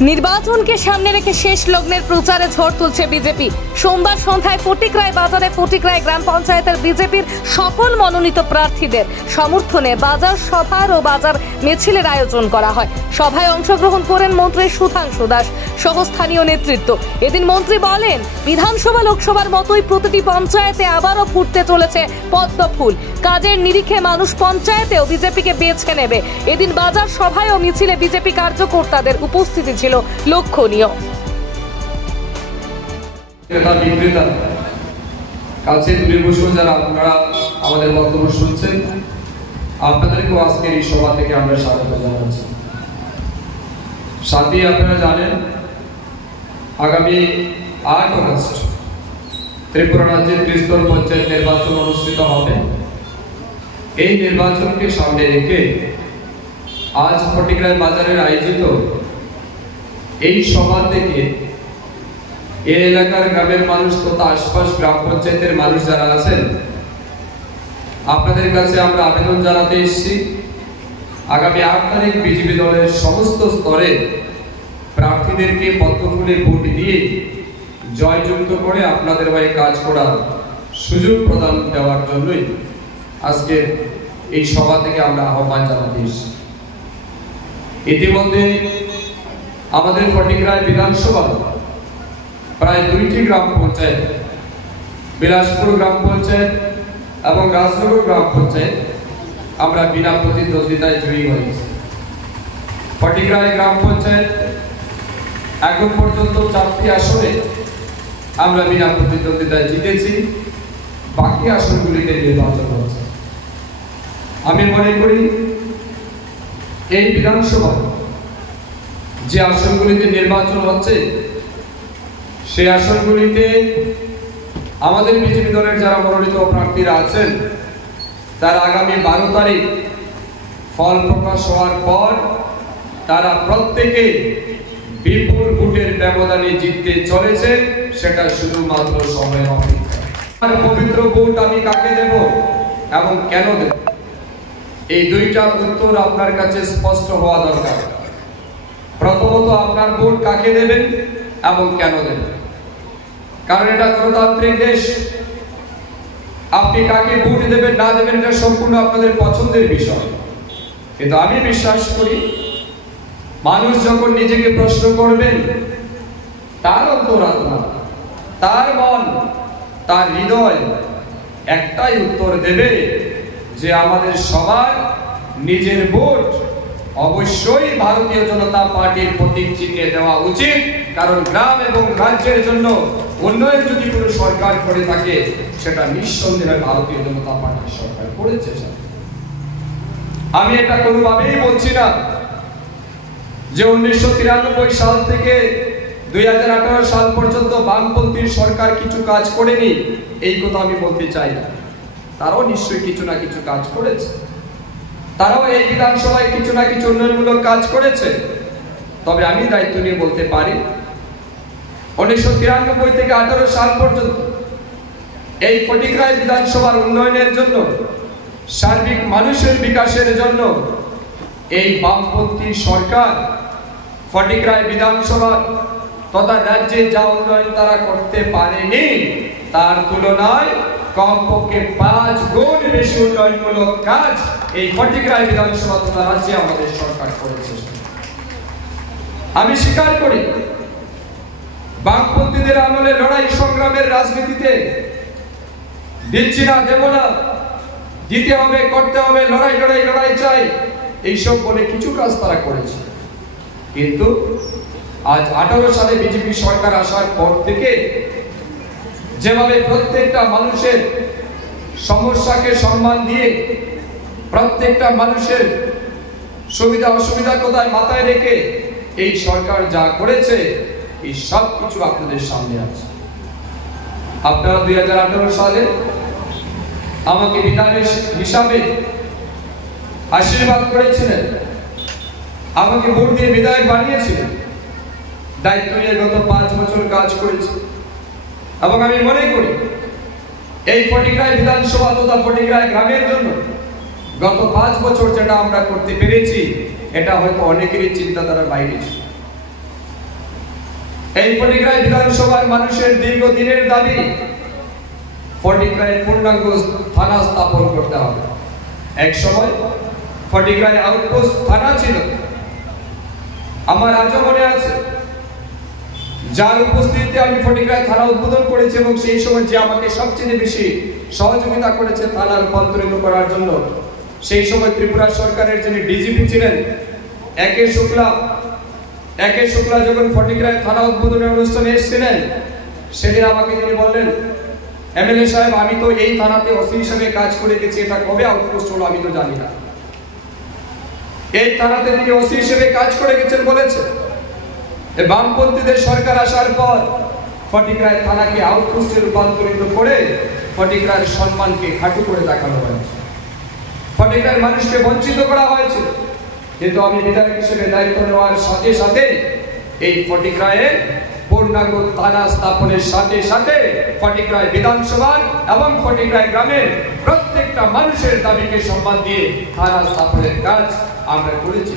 নির্বাচনকে সামনে রেখে শেষ লগ্নের প্রচারে ঝড় তুলছে বিজেপি। সোমবার সন্ধ্যায় ফটিকরায় বাজারে ফটিকরায় গ্রাম পঞ্চায়েতের বিজেপির সকল মনোনীত প্রার্থীদের সমর্থনে বাজার সভার ও বাজার মিছিলের আয়োজন করা হয়। সভায় অংশগ্রহণ করেন মন্ত্রী সুধাংশু দাস সহ স্থানীয় নেতৃত্ব। এদিন মন্ত্রী বলেন, বিধানসভা লোকসভার মতোই প্রতিটি পঞ্চায়েতে আবারও ফুটতে চলেছে পদ্ম ফুল। কাজের নিরিখে মানুষ পঞ্চায়েতেও বিজেপিকে বেছে নেবে। এদিন বাজার সভায় ও মিছিলে বিজেপি কার্যকর্তাদের উপস্থিতি ছিল লক্ষণীয়। কাছে দূরে বসে যারা আপনারা আমাদের বক্তব্য শুনছেন, আপনাদেরকেও আজকের এই সভা থেকে আমরা স্বাগত জানাচ্ছি। সাথে আপনারা জানেন, আগামী 8 আগস্ট ত্রিপুরা রাজ্যের ত্রিস্তর পঞ্চায়েত নির্বাচন অনুষ্ঠিত হবে। এই নির্বাচনকে সামনে রেখে আজ ফটিকরায় বাজারের আয়োজিত এই সভা থেকে এই এলাকার গ্রামের মানুষ তথা আশপাশ গ্রাম পঞ্চায়েতের মানুষ যারা আছেন, আপনাদের কাছে আমরা আবেদন জানাতে এসেছি, আগামী 8 তারিখ বিজেপি দলের সমস্ত স্তরে প্রার্থীদেরকে পদ্মফুলে ভোট দিয়ে জয়যুক্ত করে আপনাদের হয়ে কাজ করার সুযোগ প্রদান দেওয়ার জন্যই আজকে এই সভা থেকে আমরা আহ্বান জানাতে এসেছি। ইতিমধ্যে আমাদের ফটিকরায় বিধানসভা প্রায় 2টি গ্রাম পঞ্চায়েত, বিলাসপুর গ্রাম পঞ্চায়েত এবং রাজনগর গ্রাম পঞ্চায়েত আমরা বিনা প্রতিদ্বন্দ্বিতায় জয়ী হয়েছি। ফটিকরায় গ্রাম পঞ্চায়েত এখন পর্যন্ত 4টি আসনে আমরা বিনা প্রতিদ্বন্দ্বিতায় জিতেছি, বাকি আসনগুলিতে নির্বাচন হচ্ছে। আমি মনে করি এই বিধানসভা যে আসনগুলিতে নির্বাচন হচ্ছে, সেই আসনগুলিতে আমাদের বিজেপি দলের যারা মনোনীত প্রার্থীরা আছেন, তারা আগামী 12 তারিখ ফল প্রকাশ হওয়ার পর তারা প্রত্যেকে বিপুল ভোটের ব্যবধানে জিততে চলেছে। সেটা শুধুমাত্র সময়ের অপেক্ষা। পবিত্র ভোট আমি কাকে দেব এবং কেন দেব, এই দুইটা উত্তর আপনার কাছে স্পষ্ট হওয়া দরকার। প্রথমত, আপনার ভোট কাকে দেবেন এবং কেন দেবেন, কারণ এটা গণতান্ত্রিক দেশ। আপনি কাকে ভোট দেবেন না দেবেন এটা সম্পূর্ণ আপনাদের পছন্দের বিষয়, কিন্তু আমি বিশ্বাস করি মানুষ যখন নিজেকে প্রশ্ন করবেন, তার অন্তরাত্মা, তার মন, তার হৃদয় একটাই উত্তর দেবে যে আমাদের সবার নিজের ভোট অবশ্যই ভারতীয় জনতা পার্টির প্রতীক চিহ্নে দেওয়া উচিত। কারণ গ্রাম এবং রাজ্যের জন্য উন্নয়ন যদি কোনো সরকার করে থাকে, সেটা নিঃসন্দেহে ভারতীয় জনতা পার্টির সরকার করেছে। আমি এটা কোনোভাবেই বলছি না যে 1993 সাল থেকে 2018 সাল পর্যন্ত বামপন্থী সরকার কিছু কাজ করেনি, এই কথা আমি বলতে চাই না। তারাও নিশ্চয়ই কিছু না কিছু কাজ করেছে, তারাও এই বিধানসভায় কিছু না কিছু উন্নয়নমূলক কাজ করেছে। তবে আমি দায়িত্ব নিয়ে বলতে পারি, 1993 থেকে 18 সাল পর্যন্ত এই ফটিকরায় বিধানসভার উন্নয়নের জন্য, সার্বিক মানুষের বিকাশের জন্য এই বামপন্থী সরকার ফটিকরায় বিধানসভা তথা রাজ্যে যা উন্নয়ন তারা করতে পারেনি, তার তুলনায় কমপক্ষে 5 গুণ বেশি উন্নয়নমূলক কাজ এই ফটিকরায় বিধানসভা তথা রাজ্যে আমাদের সরকার করেছে। আমি স্বীকার করি, বামপন্থীদের আমলে লড়াই সংগ্রামের রাজনীতিতে দিচ্ছি না, দেব না, দিতে হবে, করতে হবে, লড়াই চাই, এইসব বলে কিছু কাজ তারা করেছে। কিন্তু আজ 18 সালে বিজেপি সরকার আসার পর থেকে যেভাবে প্রত্যেকটা মানুষের সমস্যাকে সম্মান দিয়ে, প্রত্যেকটা মানুষের সুবিধা অসুবিধা কোথায় মাথায় রেখে এই সরকার যা করেছে, এই সব কিছু আপনাদের সামনে আছে। আপনারা 2018 সালে আমাকে বিধায়ক হিসাবে আশীর্বাদ করেছিলেন, আমাকে ভোট দিয়ে বিধায়ক বানিয়েছিলেন। দায়িত্ব নিয়ে গত 5 বছর কাজ করেছি এবং আমি মনে করি এই ফটিকরায় বিধানসভা তথা ফটিকরায় গ্রামের জন্য গত 5 বছর যেটা আমরা করতে পেরেছি, এটা হয়তো অনেকেরই চিন্তাধারার বাইরে ছিল। এই ফটিকরায় বিধানসভার মানুষের দীর্ঘদিনের দাবি ফটিকরায় পূর্ণাঙ্গ থানা স্থাপন করতে হবে। এক সময় ফটিকরায় আউটপোস্ট থানা ছিল, আমার আজও মনে আছে, যার উপস্থিতিতে আমি ফটিকরায় থানা উদ্বোধন করেছি এবং সেই সময় যে আমাকে সবচেয়ে বেশি সহযোগিতা করেছে থানা রূপান্তরিত করার জন্য, সেই সময় ত্রিপুরা সরকারের যিনি ডিজিপি ছিলেন একে শুক্লা যখন ফটিকরায় থানা উদ্বোধনের অনুষ্ঠানে এসেছিলেন, সেদিন আমাকে তিনি বললেন, এমএলএ সাহেব, আমি তো এই থানাতে ওসি হিসেবে কাজ করে গেছি, এটা কবে আউটপোস্ট হলো আমি তো জানি না। এই থানাতে তিনি ওসি হিসেবে কাজ করে গেছেন বলেছে। বামপন্থীদের সরকার আসার পর ফটিকরায় থানাকে আউটপোস্টে রূপান্তরিত করে ফটিকরায়ের সম্মানকে খাটু করে দেখানো হয়েছে, ফটিকরায়ের মানুষকে বঞ্চিত করা হয়েছে। কিন্তু আমি বিধায়ক হিসেবে দায়িত্ব নেওয়ার সাথে সাথে এই ফটিকরায়ে পূর্ণাঙ্গ থানা স্থাপনের সাথে সাথে ফটিকরায় বিধানসভার এবং ফটিকরায় গ্রামের প্রত্যেকটা মানুষের দাবিকে সম্মান দিয়ে থানা স্থাপনের কাজ আমরা করেছি।